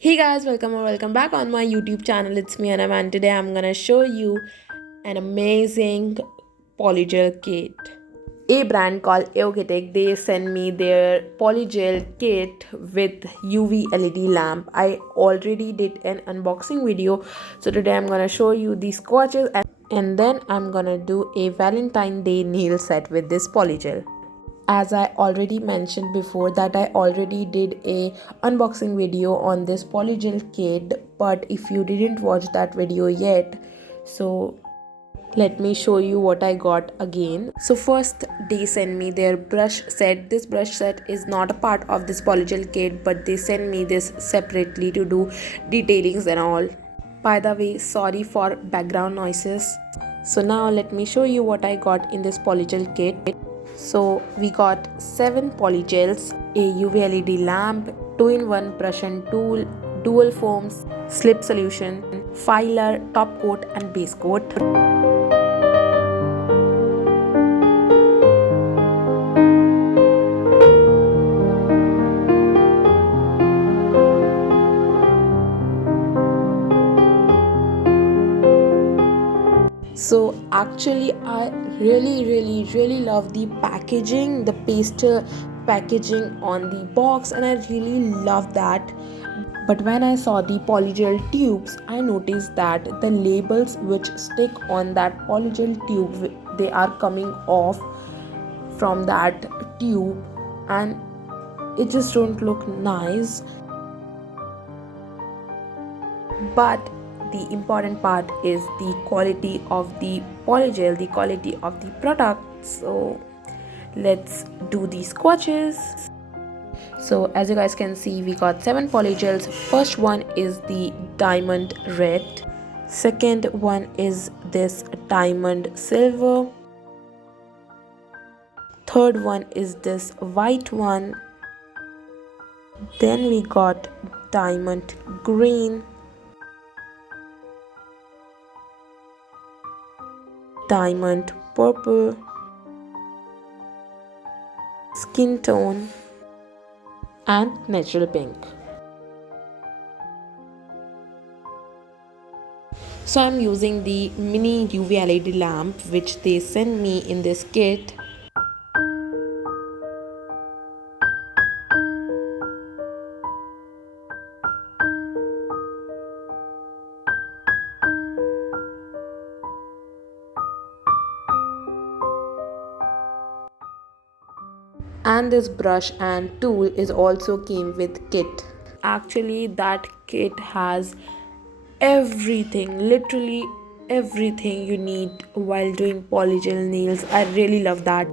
Hey guys, welcome or welcome back on my YouTube channel. It's me Anam, and today I'm gonna show you an amazing polygel kit. A brand called Aokitec, they send me their polygel kit with UV LED lamp. I already did an unboxing video, so today I'm gonna show you these swatches and then I'm gonna do a Valentine Day nail set with this polygel. As I already mentioned before that I already did a unboxing video on this polygel kit, but if you didn't watch that video yet, so let me show you what I got again. So first they send me their brush set. This brush set is not a part of this polygel kit, but they send me this separately to do detailings and all. By the way, sorry for background noises. So now let me show you what I got in this polygel kit. So we got 7 polygels, a UV LED lamp, 2-in-1 brush and tool, dual foams, slip solution, filer, top coat and base coat. So actually I really love the packaging, the pastel packaging on the box, and I really love that. But when I saw the polygel tubes, I noticed that the labels which stick on that polygel tube, they are coming off from that tube and it just don't look nice. But the important part is the quality of the polygel, the quality of the product. So let's do these swatches. So as you guys can see, we got 7 polygels. First one is the diamond red, second one is this diamond silver, third one is this white one, then we got diamond green, diamond purple, skin tone and natural pink. So I'm using the mini UV LED lamp which they sent me in this kit. And this brush and tool is also came with kit. Actually that kit has everything, literally everything you need while doing polygel nails. I really love that.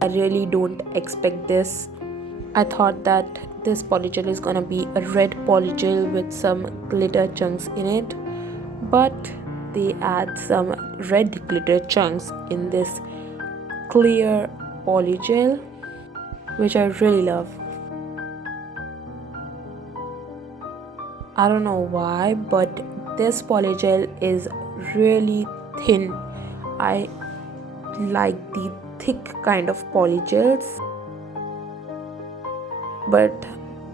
I really don't expect this. I thought that this polygel is gonna be a red polygel with some glitter chunks in it, but they add some red glitter chunks in this clear polygel, which I really love. I don't know why, but this polygel is really thin. I like the thick kind of polygels, but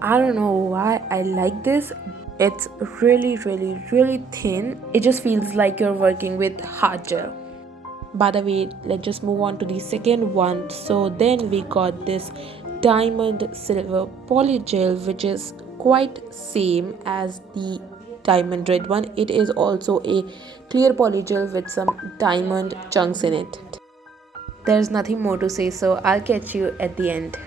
I don't know why I like this. It's really thin. It just feels like you're working with hard gel. By the way, let's just move on to the second one. So then we got this diamond silver polygel, which is quite same as the diamond red one. It is also a clear polygel with some diamond chunks in it. There's nothing more to say, so I'll catch you at the end.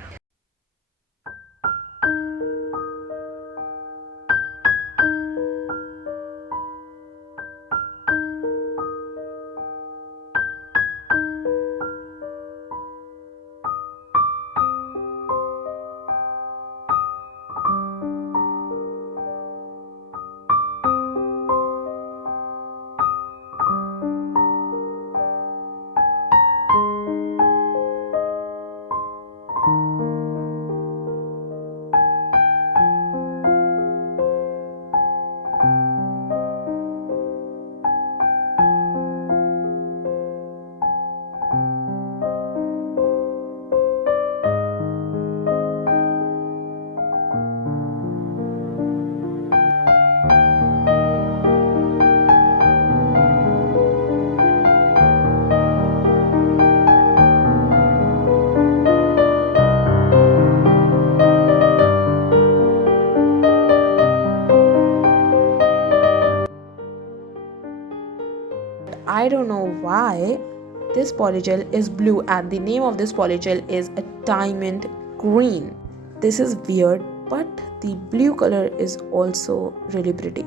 I don't know why this polygel is blue and the name of this polygel is a diamond green. This is weird, but the blue color is also really pretty.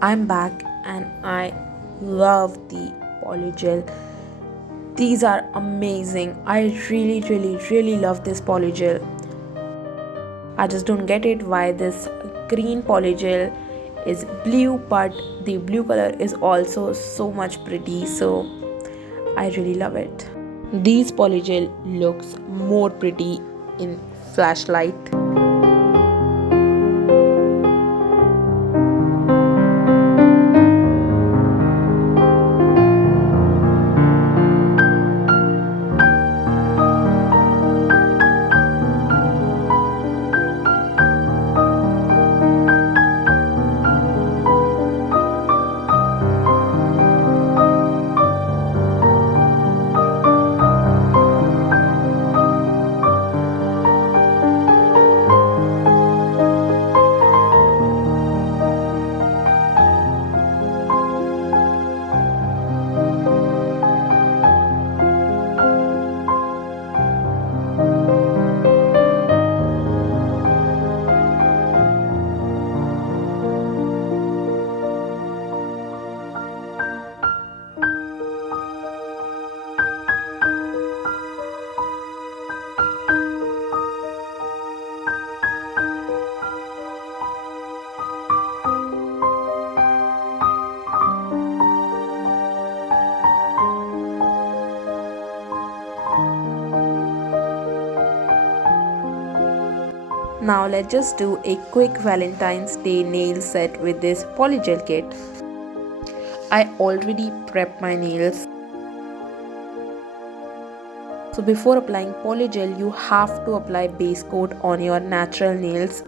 I'm back and I love the polygel. These are amazing. I really love this polygel. I just don't get it why this green polygel is blue, but the blue color is also so much pretty, so I really love it. These polygel looks more pretty in flashlight. Now let's just do a quick Valentine's Day nail set with this polygel kit. I already prepped my nails. So before applying polygel, you have to apply base coat on your natural nails.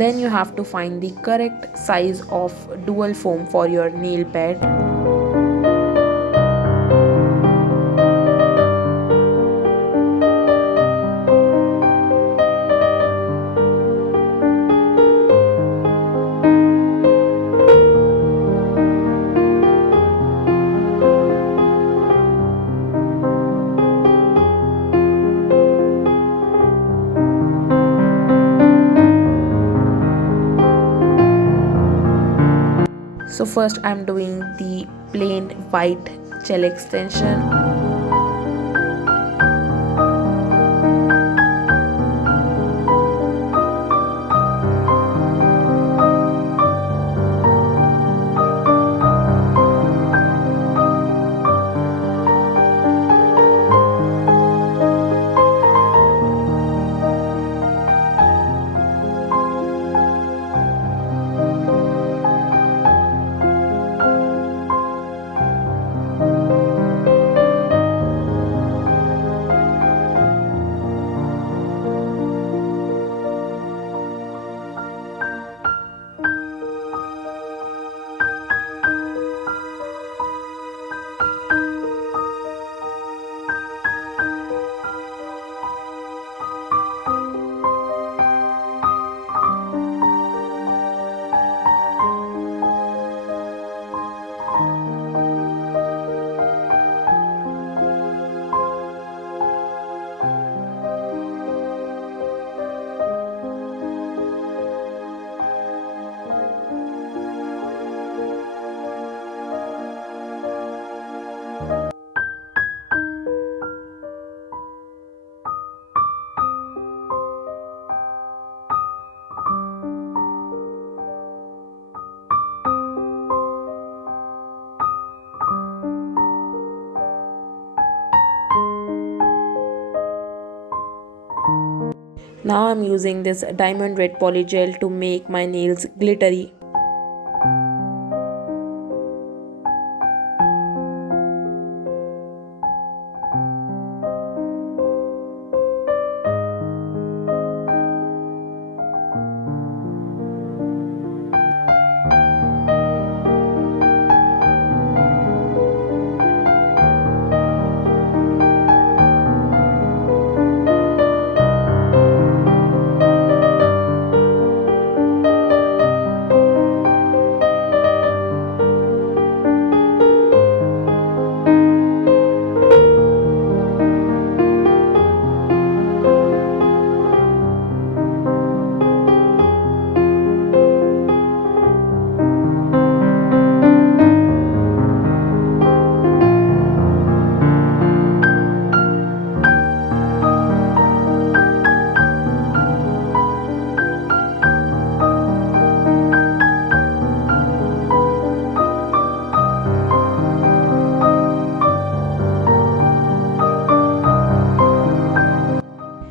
Then you have to find the correct size of dual foam for your nail bed. first I'm doing the plain white gel extension. Now I'm using this diamond red polygel to make my nails glittery.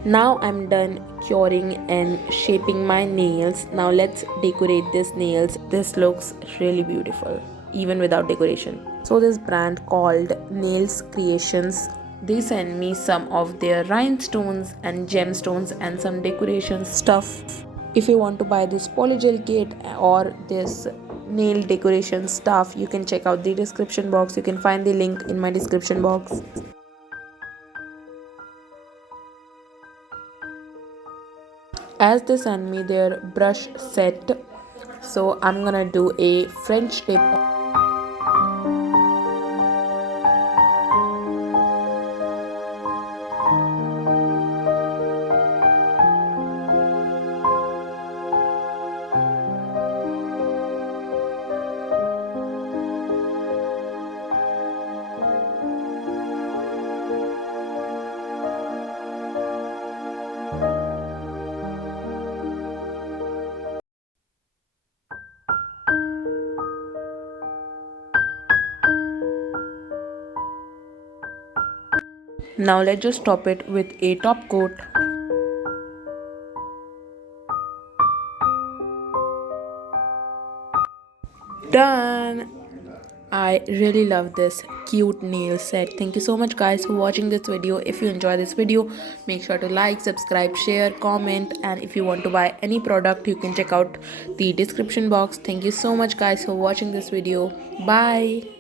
Now I'm done curing and shaping my nails. Now let's decorate these nails. This looks really beautiful even without decoration. So this brand called Nails Creations, they send me some of their rhinestones and gemstones and some decoration stuff. If you want to buy this polygel kit or this nail decoration stuff, you can check out the description box. You can find the link in my description box. As they send me their brush set, so I'm gonna do a French tip. Now let's just top it with a top coat. Done! I really love this cute nail set. Thank you so much guys for watching this video. If you enjoy this video, make sure to like, subscribe, share, comment, and if you want to buy any product, you can check out the description box. Thank you so much guys for watching this video. Bye!